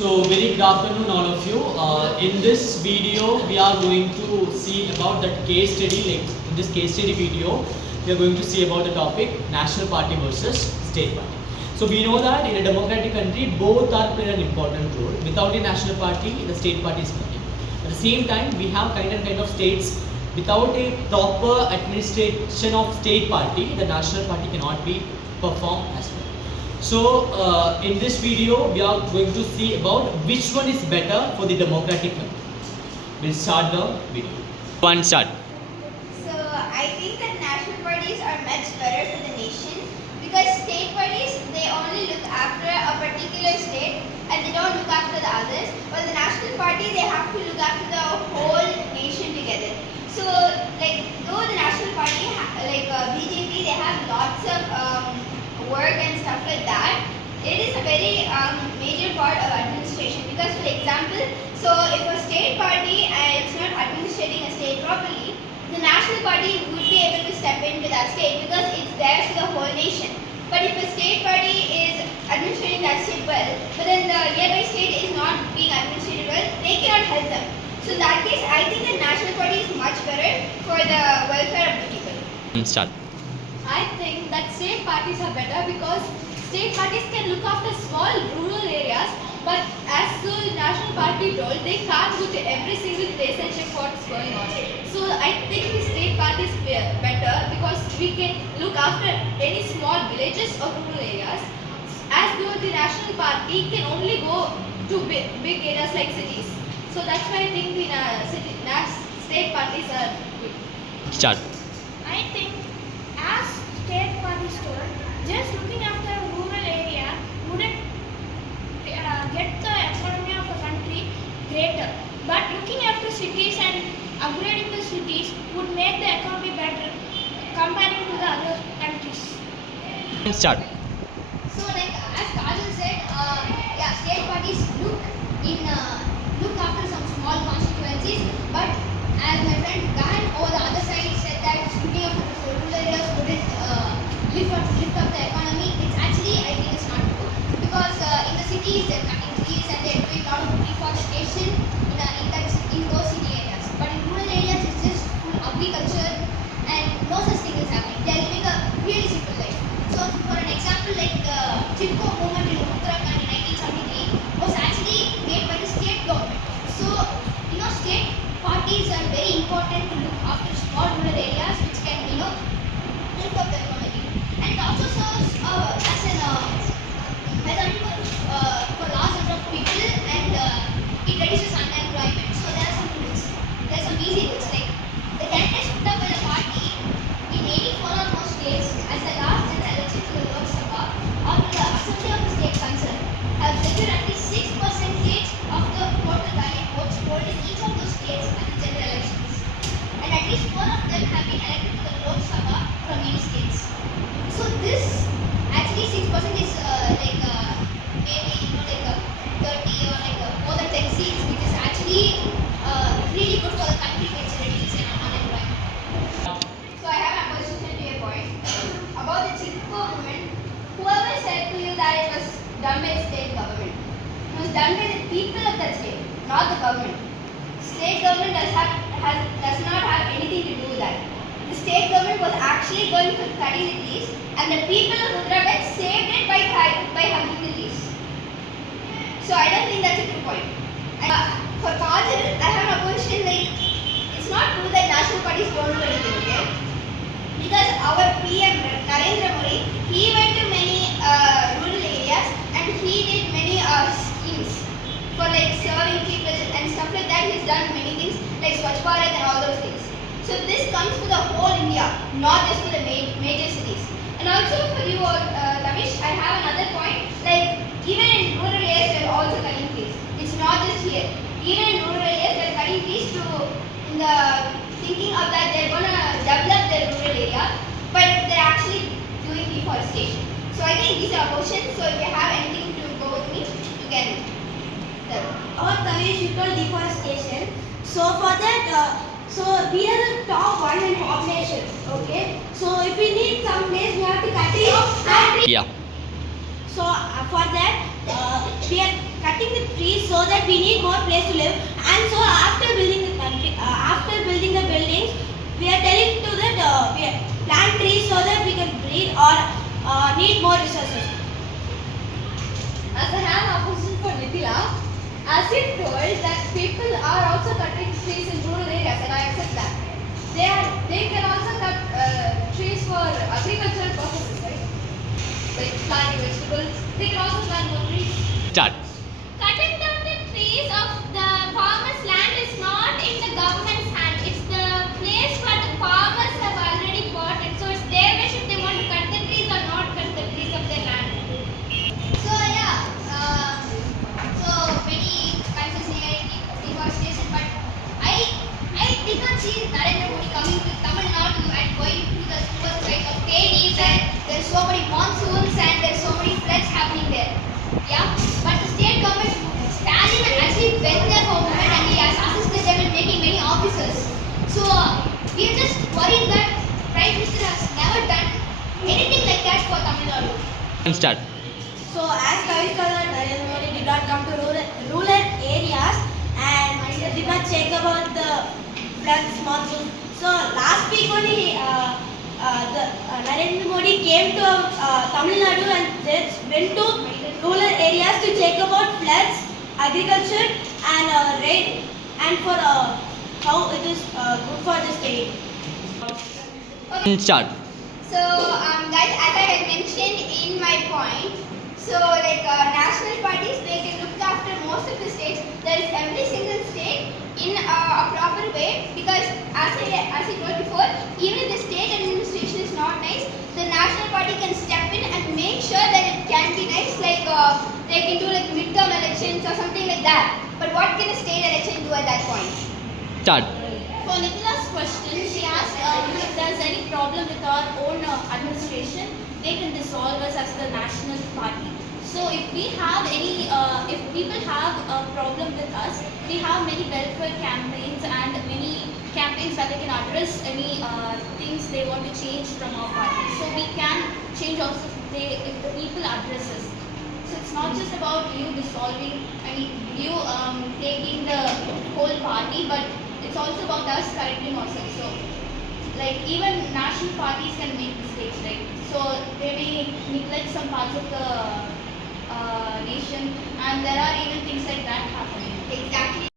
So very good afternoon all of you. In this video we are going to see about that case study. Like in this case study video we are going to see about the topic national party versus state party. So we know that in a democratic country both are playing an important role. Without a national party the state party is nothing. At the same time we have kind of states without a proper administration of state party the national party cannot be performed as well. So in this video we are going to see about which one is better for the democratic country. We'll start the video. One start. So I think that national parties are much better for the nation because state parties they only look after a particular state and they don't look after the others. While the national party they have to look after the whole nation together. So like though the national party BJP they have lots of work and stuff like that, it is a very major part of administration because for example, so if a state party it's not administrating a state properly, the national party would be able to step into that state because it's there for the whole nation. But if a state party is administrating that state well, but then the nearby state is not being administrated well, they cannot help them. So in that case, I think the national party is much better for the welfare of the people. Start. I think that state parties are better because state parties can look after small rural areas, but as the national party told, they can't go to every single place and check what's going on. So I think the state party is better because we can look after any small villages or rural areas, as though the national party can only go to big areas like cities. So that's why I think the state parties are good. Start. I think as state parties told, just looking after a rural area wouldn't get the economy of a country greater. But looking after cities and upgrading the cities would make the economy better comparing to the other countries. Start. So like as Kajal said, state parties look after some small constituencies, but as my friend Gahan over the other side said that looking after the rural areas wouldn't lift up the economy. It's actually I think it's not true because in the cities they're cutting trees and they're doing a lot of deforestation in those city areas. But in rural areas it's just full agriculture and no such thing is happening. They're living a really simple life. So for an example, like the Chipko movement in Uttarakhand in 1973 was actually made by the state government. So state parties are very important to look after small rural areas which can lift up the economy, and it also serves as an method for large number of people, and it reduces unemployment. So there are some rules. There are some easy rules like the candidates put up by the party in 84 or more states as the last general election to the Lok Sabha or to the Assembly of the state concerned have secured at least 6% of the total valid votes polled in each of those states at the general elections, and at least 4 of them have been elected to the Lok Sabha from many states. So this actually 6% is maybe 30 or more than 10 seats, which is actually really good for the country which reduces unemployment. So I have a question to your point about the Chipko movement. Whoever said to you that it was done by the state government, it was done by the people of that state, not the government. State government does not have anything to do with that. The state government was actually going for cutting the trees, and the people of Uttarakhand saved it by hugging the trees. So I don't think that's a good point. And for Kajal, I have a question like, it's not true that national parties don't do anything, okay? Because our PM Narendra Modi, he went to many rural areas and he did many schemes for like serving people and stuff like that. He's done many things like Swachh Bharat and all those things. So this comes for the whole India, not just for the major cities. And also for you all, Tamish, I have another point. Like even in rural areas, they're also cutting trees. It's not just here. Even in rural areas, they're cutting trees in the thinking of that they're gonna develop their rural area, but they're actually doing deforestation. So I think these are questions. So if you have anything to go with me, you can tell. Tavish, you told deforestation. So for that, so we are the top one in population. Okay. So if we need some place, we have to cut it off. Yeah. So for that, we are cutting the trees that we need more place to live. And so after building the country, after building the buildings, we are telling to that we plant trees so that we can breathe or need more resources. As I have opposition for Nitila, as he told that people are also cutting trees in rural areas, and I accept that. They can also cut trees for agricultural purposes, right? Like planting vegetables. They can also plant more trees. Start. Cutting down the trees of the farmers' land is not in the government's hand. It's the place where the farmers have already bought it. So it's their wish if they want to cut the trees or not cut the trees of their land. So yeah, so many countries near deforestation, but I did not see Narendra Modi coming to Tamil Nadu and going to the super site of Theni where there's so many monsoons and there's so many floods happening there. Yeah, but the state government, Stalin actually went there for a moment and he has assisted them in making many officers. So we are just worried that Prime Minister has never done anything like that for Tamil Nadu. And start. So as Kavi said, Narendra Modi did not come to rural areas and did not check about the floods, monsoon. So last week only Narendra Modi came to Tamil Nadu and just went to rural areas to check about floods, agriculture and rain and for how it is good for the state. Okay. And start. So guys, as I had mentioned in my point, so like national parties, they can look after most of the states. There is every single state in a proper way, because as I told before, even if the state administration is not nice, the national party can step in and make sure that it can be nice, like they can do like midterm elections or something like that. But what can a state election do at that point? Start. For Nithila's question, she asked if there's any problem with our own administration, they can dissolve us as the national party. So if we have any, if people have a problem with us, we have many welfare campaigns and many campaigns that they can address any things they want to change from our party. So we can change also if the people address us. So it's not just about you dissolving, you taking the whole party, but it's also about us correcting ourselves. So like even national parties can make mistakes, right? So they may neglect some parts of the nation, and there are even things like that happening. Exactly.